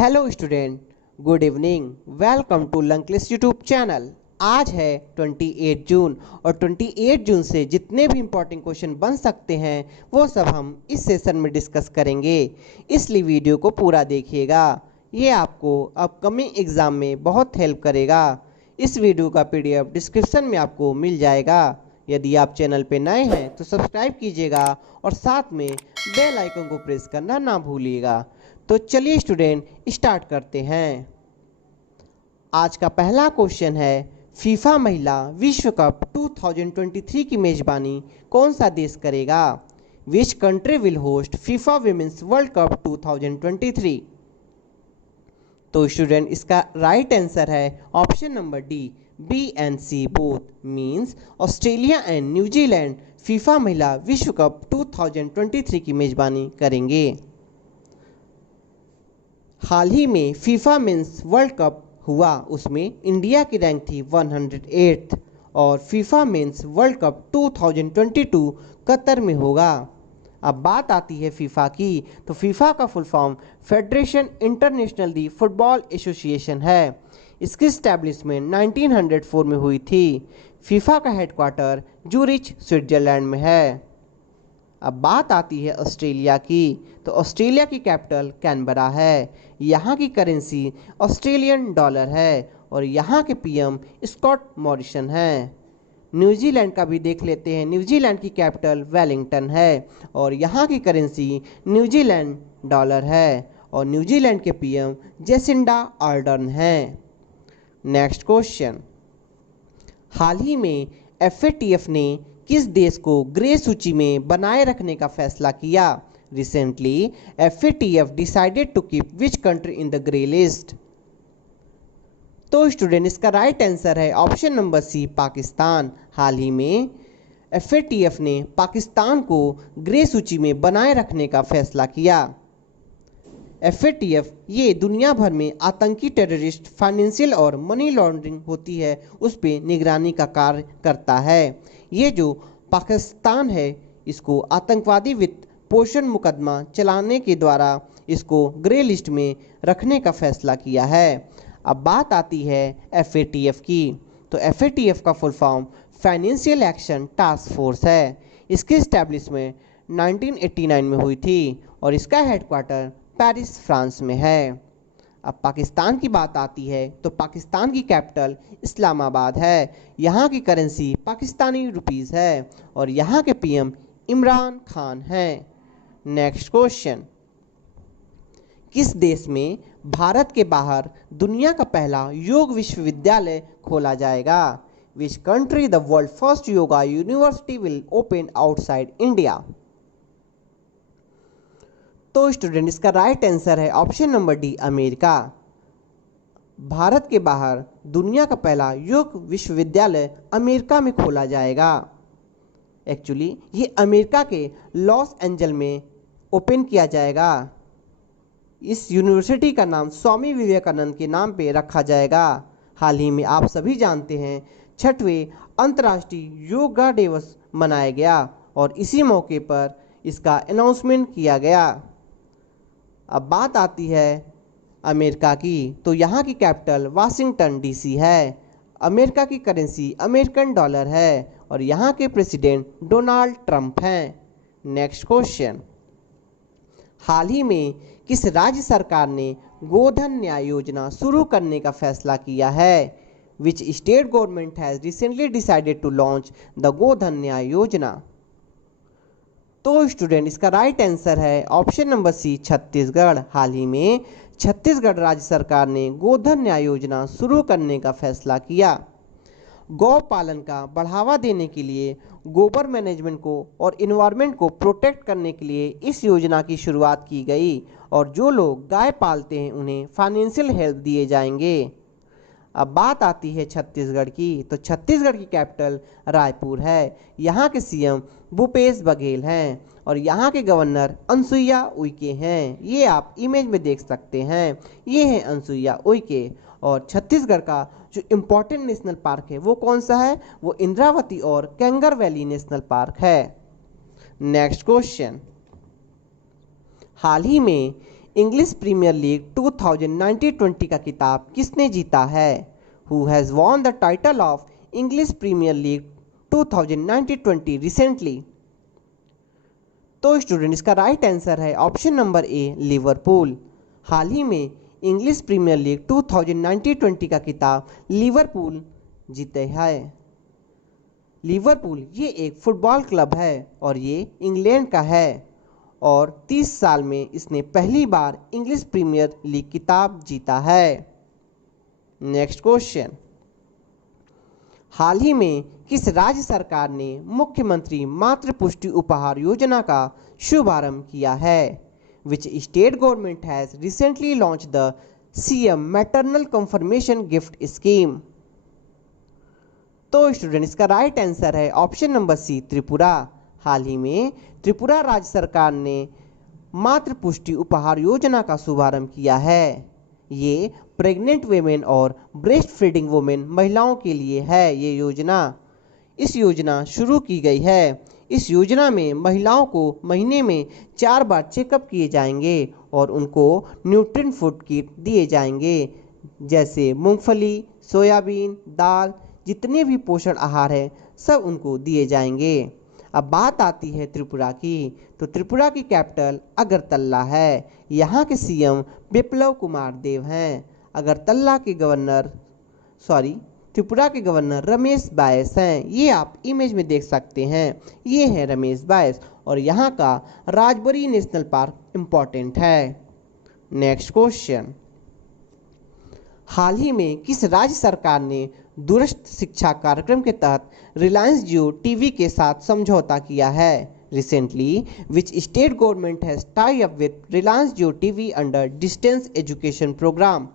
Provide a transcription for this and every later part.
Hello student, good evening. Welcome to लंकलिस्ट YouTube channel. आज है 28 जून और 28 जून से जितने भी इंपॉर्टेंट क्वेश्चन बन सकते हैं वो सब हम इस सेशन में डिस्कस करेंगे, इसलिए वीडियो को पूरा देखिएगा। ये आपको अपकमिंग एग्ज़ाम में बहुत हेल्प करेगा। इस वीडियो का पीडीएफ डिस्क्रिप्शन में आपको मिल जाएगा। यदि आप चैनल पे नए हैं तो सब्सक्राइब कीजिएगा और साथ में बेल आइकन को प्रेस करना ना भूलिएगा। तो चलिए स्टूडेंट स्टार्ट करते हैं। आज का पहला क्वेश्चन है, फीफा महिला विश्व कप 2023 की मेजबानी कौन सा देश करेगा? Which country will host FIFA women's world cup 2023? तो स्टूडेंट इसका राइट आंसर है option number D, B and C both means Australia and New Zealand FIFA महिला विश्व कप 2023 की मेजबानी करेंगे। हाल ही में फीफा मेंस वर्ल्ड कप हुआ, उसमें इंडिया की रैंक थी 108 और FIFA mains world cup 2022 Qatar में होगा। अब बात आती है फीफा की, तो फीफा का फुल फॉर्म फेडरेशन इंटरनेशनल दी फुटबॉल एसोसिएशन है। इसकी इस्टेब्लिशमेंट 1904 में हुई थी। फीफा का हेडक्वार्टर जूरिच स्विट्जरलैंड में है। अब बात आती है ऑस्ट्रेलिया की, तो ऑस्ट्रेलिया की कैपिटल कैनबरा है। यहाँ की करेंसी ऑस्ट्रेलियन डॉलर है और यहाँ के पीएम स्कॉट मॉरिसन है। न्यूजीलैंड का भी देख लेते हैं। न्यूजीलैंड की कैपिटल वेलिंगटन है और यहाँ की करेंसी न्यूजीलैंड डॉलर है और न्यूजीलैंड के पीएम जेसिंडा आर्डर्न है। नेक्स्ट क्वेश्चन, हाल ही में एफएटीएफ ने किस देश को ग्रे सूची में बनाए रखने का फैसला किया? Recently FATF decided to keep which country in the grey list? तो स्टूडेंट इसका राइट आंसर है ऑप्शन नंबर सी, पाकिस्तान। हाल ही में एफएटीएफ ने पाकिस्तान को ग्रे सूची में बनाए रखने का फैसला किया। एफएटीएफ ये दुनिया भर में आतंकी, टेररिस्ट, फाइनेंशियल और मनी लॉन्ड्रिंग होती है उस पर निगरानी का कार्य करता है। ये जो पाकिस्तान है इसको आतंकवादी वित्त पोषण मुकदमा चलाने के द्वारा इसको ग्रे लिस्ट में रखने का फैसला किया है। अब बात आती है एफएटीएफ की, तो एफएटीएफ का full form financial action task force है। इसकी इस्टेब्लिशमेंट 1989 में हुई थी और इसका हेडक्वार्टर पेरिस, फ्रांस में है। अब पाकिस्तान की बात आती है, तो पाकिस्तान की कैपिटल इस्लामाबाद है। यहाँ की करेंसी पाकिस्तानी रुपीस है और यहाँ के पीएम इमरान खान हैं। नेक्स्ट क्वेश्चन, किस देश में भारत के बाहर दुनिया का पहला योग विश्वविद्यालय खोला जाएगा? Which country the world first yoga university will open outside India? तो स्टूडेंट इसका राइट आंसर है option number D, America. Bharat के बाहर दुनिया का पहला योग विश्वविद्यालय अमेरिका में खोला जाएगा। एक्चुअली ये अमेरिका के लॉस एंजल में ओपन किया जाएगा। इस यूनिवर्सिटी का नाम स्वामी विवेकानंद के नाम पे रखा जाएगा। हाल ही में आप सभी जानते हैं 6वें अंतर्राष्ट्रीय योगा दिवस मनाया गया और इसी मौके पर इसका अनाउंसमेंट किया गया। अब बात आती है अमेरिका की, तो यहाँ की कैपिटल वाशिंगटन डीसी है। अमेरिका की करेंसी अमेरिकन डॉलर है और यहाँ के प्रेसिडेंट डोनाल्ड ट्रंप हैं। नेक्स्ट क्वेश्चन, हाल ही में किस राज्य सरकार ने गोधन न्याय योजना शुरू करने का फैसला किया है? Which state government has recently decided to launch the Godhan Nyay Yojana? तो स्टूडेंट इसका राइट आंसर है ऑप्शन नंबर सी, छत्तीसगढ़। हाल ही में छत्तीसगढ़ राज्य सरकार ने गोधन न्याय योजना शुरू करने का फैसला किया। गौ पालन का बढ़ावा देने के लिए, गोबर मैनेजमेंट को और इन्वायरमेंट को प्रोटेक्ट करने के लिए इस योजना की शुरुआत की गई और जो लोग गाय पालते हैं उन्हें फाइनेंशियल हेल्प दिए जाएंगे। अब बात आती है छत्तीसगढ़ की, तो छत्तीसगढ़ की कैपिटल रायपुर है। यहाँ के सीएम भूपेश बघेल हैं और यहाँ के गवर्नर अनसुईया उइके हैं। ये आप इमेज में देख सकते हैं, ये है अनसुईया उइके। और छत्तीसगढ़ का जो इम्पोर्टेंट नेशनल पार्क है वो कौन सा है? वो इंद्रावती और कैंगर वैली नेशनल पार्क है। नेक्स्ट क्वेश्चन, हाल ही में इंग्लिश प्रीमियर लीग 2019-20 का खिताब किसने जीता है? Who has won the title of English Premier League 2019-20 recently? तो स्टूडेंट इसका राइट आंसर है ऑप्शन नंबर ए, लिवरपूल। हाल ही में इंग्लिश प्रीमियर लीग 2019-20 का खिताब लिवरपूल जीते है। लिवरपूल ये एक फुटबॉल क्लब है और ये इंग्लैंड का है और 30 साल में इसने पहली बार इंग्लिश प्रीमियर लीग खिताब जीता है। नेक्स्ट क्वेश्चन, हाल ही में किस राज्य सरकार ने मुख्यमंत्री मातृ पुष्टि उपहार योजना का शुभारंभ किया है? Which state government has recently launch the CM maternal confirmation gift scheme? तो स्टूडेंट इसका राइट आंसर है ऑप्शन नंबर सी, त्रिपुरा। हाल ही में त्रिपुरा राज्य सरकार ने मातृ पुष्टि उपहार योजना का शुभारंभ किया है। ये प्रेग्नेंट वेमेन और ब्रेस्ट फीडिंग वुमेन महिलाओं के लिए है। ये योजना इस योजना शुरू की गई है। इस योजना में महिलाओं को महीने में 4 बार चेकअप किए जाएंगे और उनको न्यूट्रिएंट फूड किट दिए जाएंगे, जैसे मूंगफली, सोयाबीन, दाल, जितने भी पोषण आहार हैं सब उनको दिए जाएंगे। अब बात आती है त्रिपुरा की, तो त्रिपुरा की कैपिटल अगरतला है। यहाँ के सीएम बिप्लब कुमार देव हैं। त्रिपुरा के गवर्नर रमेश बायस हैं। ये आप इमेज में देख सकते हैं, ये है रमेश बायस और यहाँ का राजबरी नेशनल पार्क इम्पॉर्टेंट है। नेक्स्ट क्वेश्चन, हाल ही में किस राज्य सरकार ने दूरस्थ शिक्षा कार्यक्रम के तहत रिलायंस जियो टीवी के साथ समझौता किया है? Recently which state government has tie up with Reliance Jio TV under distance education programme?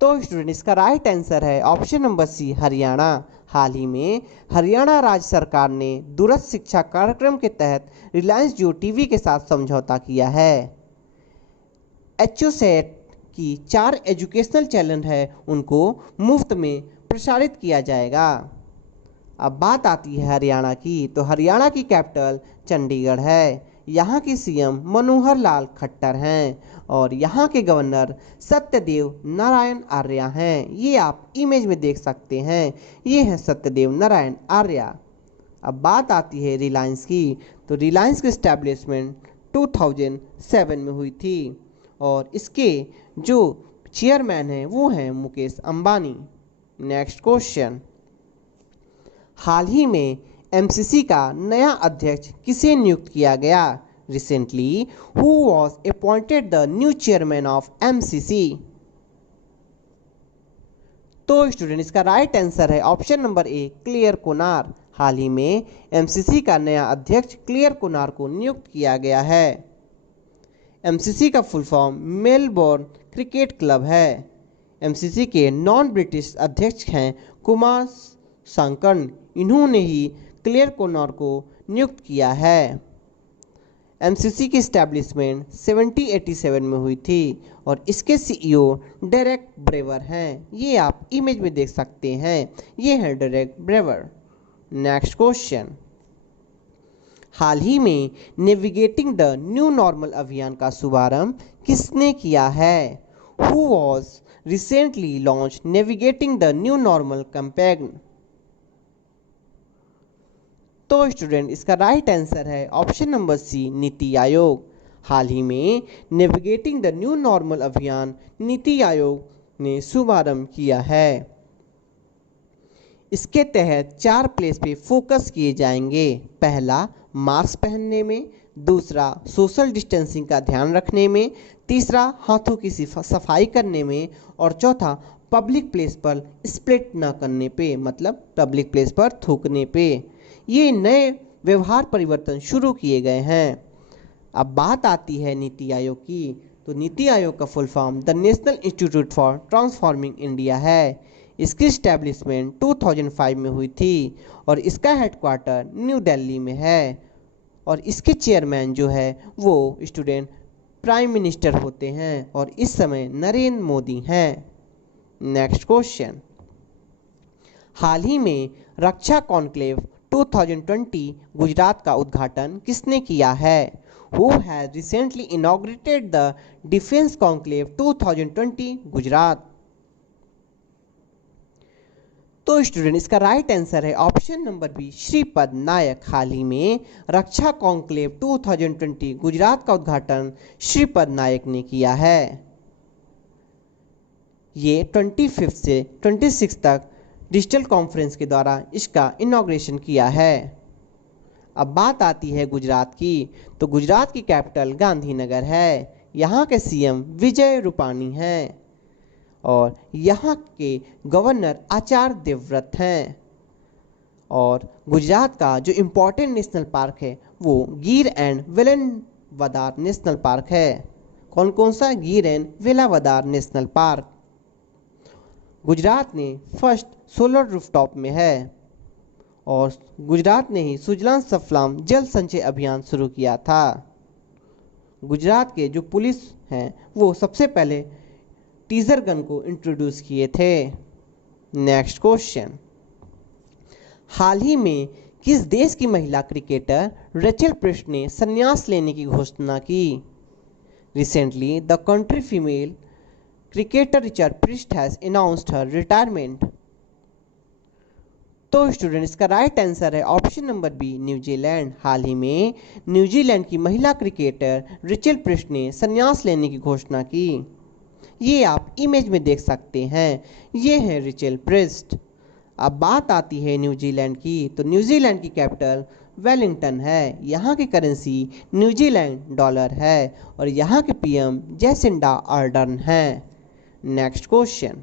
तो स्टूडेंट इसका राइट आंसर है ऑप्शन नंबर सी, हरियाणा। हाल ही में हरियाणा राज्य सरकार ने दूरस्थ शिक्षा कार्यक्रम के तहत रिलायंस जियो टीवी के साथ समझौता किया है। एचओसेट की 4 एजुकेशनल चैनल है उनको मुफ्त में प्रसारित किया जाएगा। अब बात आती है हरियाणा की, तो हरियाणा की कैपिटल चंडीगढ़ है। यहाँ के सीएम मनोहर लाल खट्टर हैं और यहाँ के गवर्नर सत्यदेव नारायण आर्य हैं। ये आप इमेज में देख सकते हैं, ये है सत्यदेव नारायण आर्य। अब बात आती है रिलायंस की, तो रिलायंस की इस्टेब्लिशमेंट 2007 में हुई थी और इसके जो चेयरमैन हैं वो हैं मुकेश अंबानी। नेक्स्ट क्वेश्चन, हाल ही में एमसीसी का नया अध्यक्ष किसे नियुक्त किया गया? Recently who was appointed the new chairman of MCC? तो स्टूडेंट इसका राइट आंसर है option number A, Clare Connor. हाल ही में एमसीसी का नया अध्यक्ष क्लियर कोनार को नियुक्त किया गया है। एमसीसी का full form Melbourne cricket club है। एमसीसी के नॉन ब्रिटिश अध्यक्ष हैं कुमार सांकर्न। इन्होंने ही क्लियर कोनार को नियुक्त किया है। एमसीसी की इस्टेब्लिशमेंट 1787 में हुई थी और इसके सीईओ डेरेक ब्रेवर हैं। ये आप इमेज में देख सकते हैं, ये है डेरेक ब्रेवर। नेक्स्ट क्वेश्चन, हाल ही में नेविगेटिंग द न्यू नॉर्मल अभियान का शुभारंभ किसने किया है? Who was recently launch navigating the new normal campaign? तो स्टूडेंट इसका राइट आंसर है ऑप्शन नंबर सी, नीति आयोग। हाल ही में नेविगेटिंग द न्यू नॉर्मल अभियान नीति आयोग ने शुभारंभ किया है। इसके तहत 4 प्लेस पे फोकस किए जाएंगे। पहला, मास्क पहनने में, दूसरा सोशल डिस्टेंसिंग का ध्यान रखने में, तीसरा हाथों की सफाई करने में और चौथा पब्लिक प्लेस पर स्प्लिट ना करने पे, मतलब पब्लिक प्लेस पर थूकने पे। ये नए व्यवहार परिवर्तन शुरू किए गए हैं। अब बात आती है नीति आयोग की, तो नीति आयोग का full form the national institute for transforming India है। इसकी इस्टेब्लिशमेंट 2005 में हुई थी और इसका हेडक्वार्टर न्यू दिल्ली में है और इसके चेयरमैन जो है वो स्टूडेंट प्राइम मिनिस्टर होते हैं और इस समय नरेंद्र मोदी हैं। नेक्स्ट क्वेश्चन, हाल ही में रक्षा कॉन्क्लेव 2020 गुजरात का उद्घाटन किसने किया है? Who has recently inaugurated the defence conclave 2020 Gujarat. तो स्टूडेंट इसका राइट आंसर है option number B Shripad Naik. हाल ही में रक्षा कॉन्क्लेव 2020 गुजरात का उद्घाटन श्रीपद नायक ने किया है। ये 25 से 26 तक डिजिटल कॉन्फ्रेंस के द्वारा इसका इनॉग्रेशन किया है। अब बात आती है गुजरात की, तो गुजरात की कैपिटल गांधीनगर है। यहाँ के सीएम विजय रूपाणी हैं और यहाँ के गवर्नर आचार्य देवव्रत हैं। और गुजरात का जो इम्पोर्टेंट नेशनल पार्क है वो गिर एंड वेलावदार नेशनल पार्क है। कौन कौन सा? गिर and Velavadar national park. Gujarat ने फर्स्ट सोलर रूफटॉप में है और गुजरात ने ही सुजलाम सफलाम जल संचय अभियान शुरू किया था। गुजरात के जो पुलिस हैं वो सबसे पहले टीजर गन को इंट्रोड्यूस किए थे। नेक्स्ट क्वेश्चन, हाल ही में किस देश की महिला क्रिकेटर रेचल प्रिस्ट ने संन्यास लेने की घोषणा की? Recently the country female cricketer Richard priest has announced her retirement. तो स्टूडेंट इसका राइट आंसर है ऑप्शन नंबर बी न्यूजीलैंड। हाल ही में न्यूजीलैंड की महिला क्रिकेटर रेचल प्रिस्ट ने संन्यास लेने की घोषणा की। ये आप इमेज में देख सकते हैं, ये है रेचल प्रिस्ट। अब बात आती है न्यूजीलैंड की, तो न्यूजीलैंड की कैपिटल वेलिंगटन है। यहाँ की करेंसी न्यूजीलैंड डॉलर है और यहाँ के पीएम जैसिंडा आर्डर्न हैं। नेक्स्ट क्वेश्चन,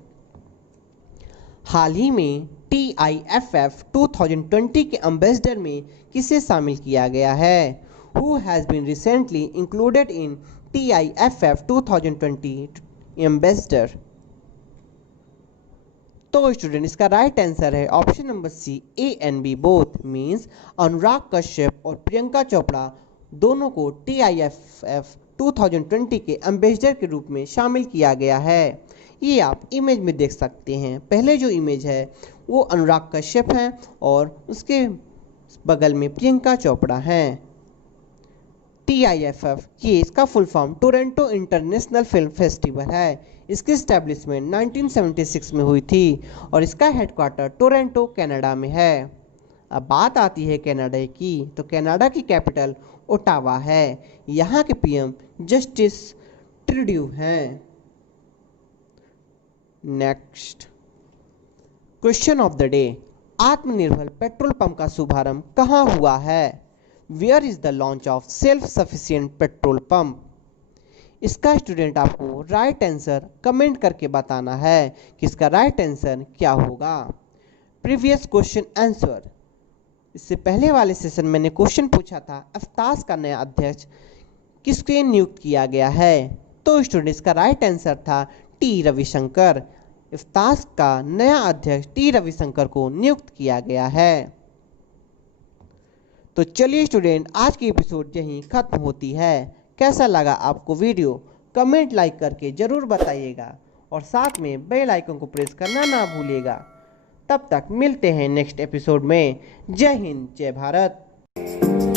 हाल ही में TIFF 2020 के एम्बेसडर में किसे शामिल किया गया है? Who has been recently included in TIFF 2020 ambassador. तो स्टूडेंट इसका राइट आंसर है option number C A and B both means Anurag Kashyap और प्रियंका चोपड़ा दोनों को TIFF 2020 के एम्बेसडर के रूप में शामिल किया गया है। ये आप इमेज में देख सकते हैं। पहले जो इमेज है वो अनुराग कश्यप हैं और उसके बगल में प्रियंका चोपड़ा हैं। TIFF ये इसका full form Toronto international film festival है। इसकी स्टैब्लिशमेंट 1976 में हुई थी और इसका हेडक्वार्टर टोरंटो कनाडा में है। अब बात आती है कनाडा की, तो कनाडा की कैपिटल ओटावा है। यहाँ के पीएम जस्टिस ट्रूडो हैं। Next question of the day, आत्मनिर्भर पेट्रोल पंप का शुभारंभ कहाँ हुआ है? Where is the launch of self sufficient petrol pump? इसका स्टूडेंट आपको राइट आंसर कमेंट करके बताना है कि इसका राइट आंसर क्या होगा। प्रीवियस क्वेश्चन आंसर, इससे पहले वाले सेशन मैंने क्वेश्चन पूछा था अफ्तास का नया अध्यक्ष किसके नियुक्त किया गया है? तो स्टूडेंट इसका राइट आंसर था टी रविशंकर। इफ्तास का नया अध्यक्ष टी रविशंकर को नियुक्त किया गया है। तो चलिए स्टूडेंट, आज की एपिसोड यहीं खत्म होती है। कैसा लगा आपको वीडियो? कमेंट लाइक करके ज़रूर बताइएगा और साथ में बेल आइकन को प्रेस करना ना भूलिएगा। तब तक मिलते हैं नेक्स्ट एपिसोड में। जय हिंद, जय भारत।